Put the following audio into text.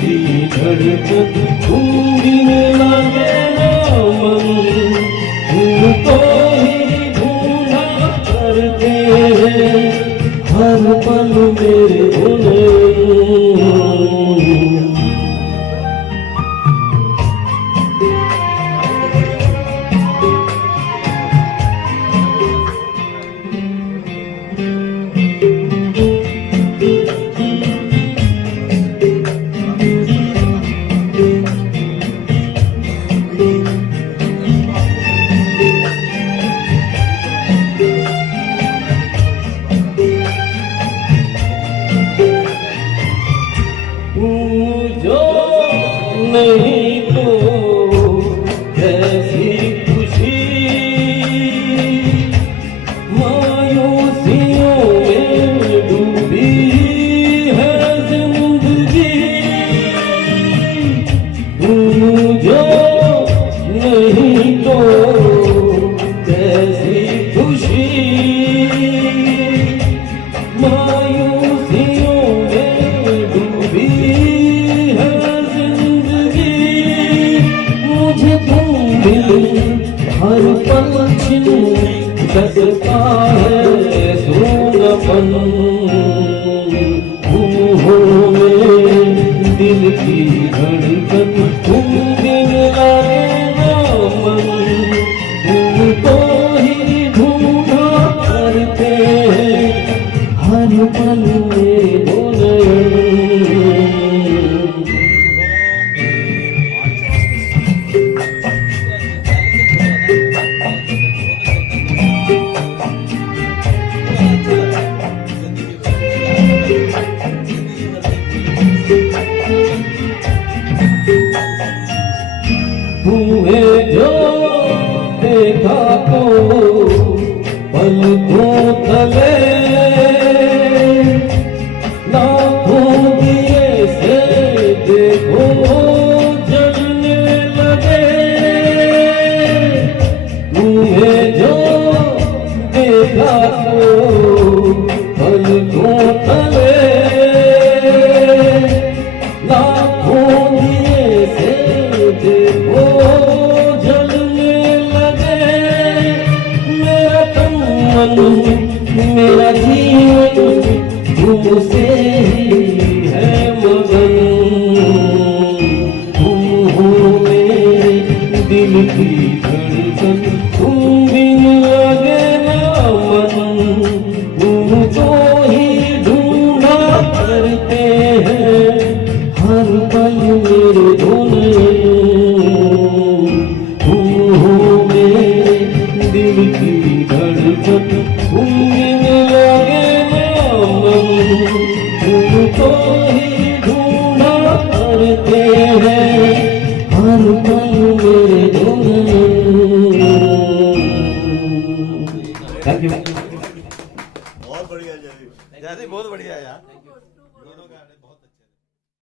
की धड़कन ढूंढने लगे ना मन, तुमको ही ढूंढा करते हैं हर पल मेरे होने। जो नहीं तो कैसी खुशी, मायूसियों में डूबी है जिंदगी। जो नहीं तो कैसी खुशी, मायूसियों में डूबी हर पल छिन सकता है सोनापन। तुम में दिल की धड़कन, तुम दिन लागे ना मन, तुमको ही ढूंढा करते हैं हर पल मेरे होने। तुम्हें जो देखा तो पलकों तले लाखों दिए से देखो जलने लगे। तुम्हें जो देखा तो पलकों तले